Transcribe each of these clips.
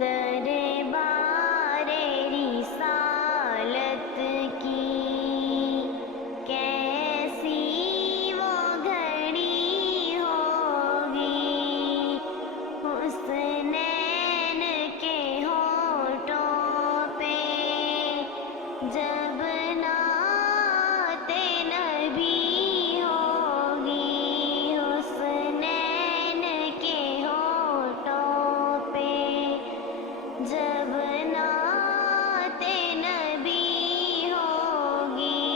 دربار رسالت کی کیسی وہ گھڑی ہوگی، حسنین کے ہونٹوں پہ جب نعت نبی ہوگی، حسنین کے ہونٹوں پہ جب نعت نبی ہوگی،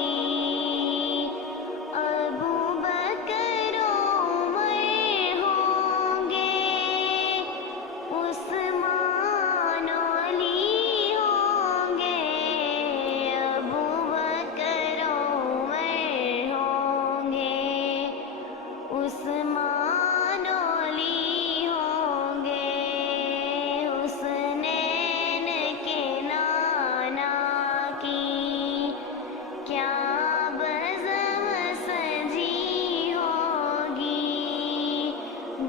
ابو بکر عمر ہوں گے، عثمان علی ہوں گے، ابو بکر عمر ہوں گے، عثمان علی ہوں گے، حسنین کے نانا کی کیا بزم سجی ہوگی،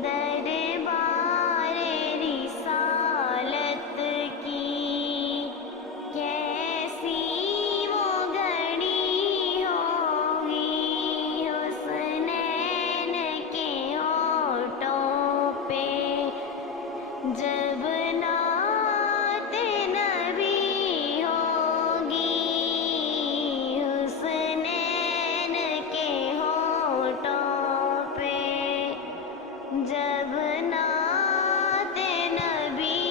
دربار رسالت کی کیسی وہ گھڑی ہوگی، حسنین کے ہونٹوں پہ جب نعت نبی ہوگی، حسنین کے ہونٹوں پہ جب نعت نبی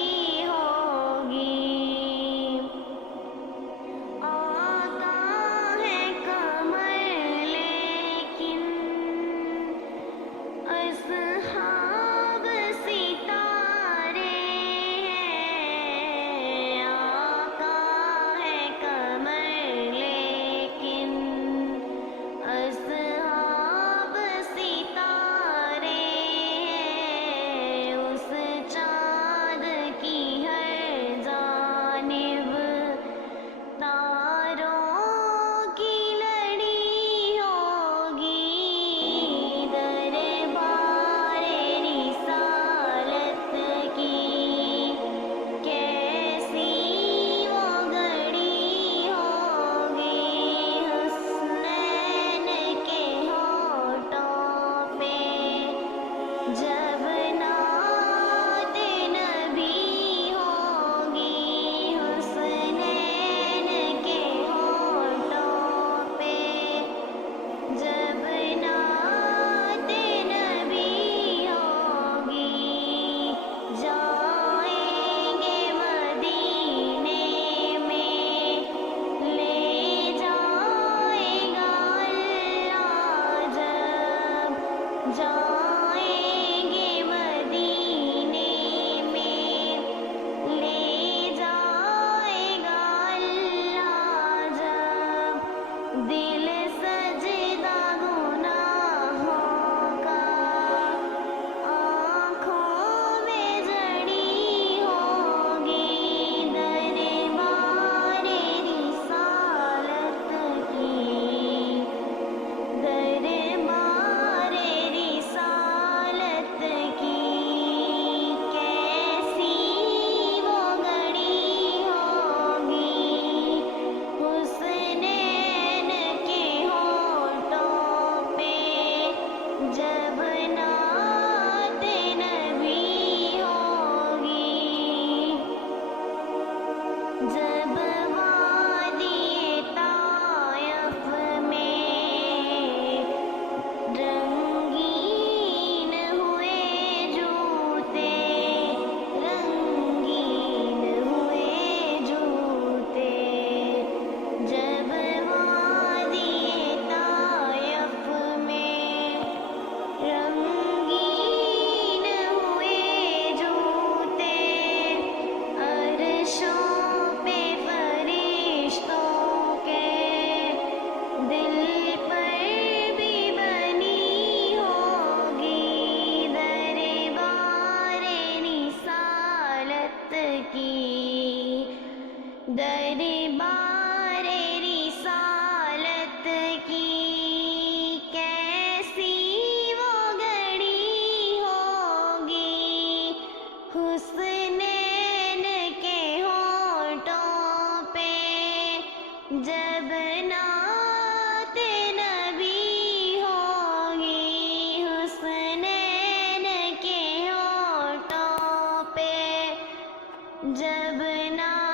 ہوگی، آقا ہے قمر لیکن اصحاب ستارے ہیں، آقا ہے قمر لیکن اصحاب ستارے ہیں، اس چاند کی ہر جانب تاروں کی لڑی ہوگی، دربار رسالت کی کیسی وہ گھڑی ہوگی، حسنین کے ہونٹوں پہ جب نعت نبی ہوگی، حسنین کے ہونٹوں پہ جب نعت نبی ہوگی، جائیں گے مدینے میں لے جائے گا اللہ، جب جائیں گے مدینے میں لے جائے گا اللہ، جب دل سجدہ گناہوں کا آنکھوں میں جڑی ہوگی، دربار رسالت کی، دربار رسالت کی کیسی وہ گھڑی ہوگی، حسنین کے ہونٹوں پہ جب نعت نبی ہوگی، جب وادی طائف میں رنگین ہوئے جوتے، رنگین ہوئے جوتے، جب وادی طائف میں رنگین ہوئے جوتے، عرشوں پہ فرشتوں کے دل پر بھی بنی ہوگی، دربار رسالت کی، دربار رسالت کی کیسی وہ گھڑی ہوگی، حسنین جب نعت نبی ہوگی حسنین کے ہونٹوں پہ، جب نعت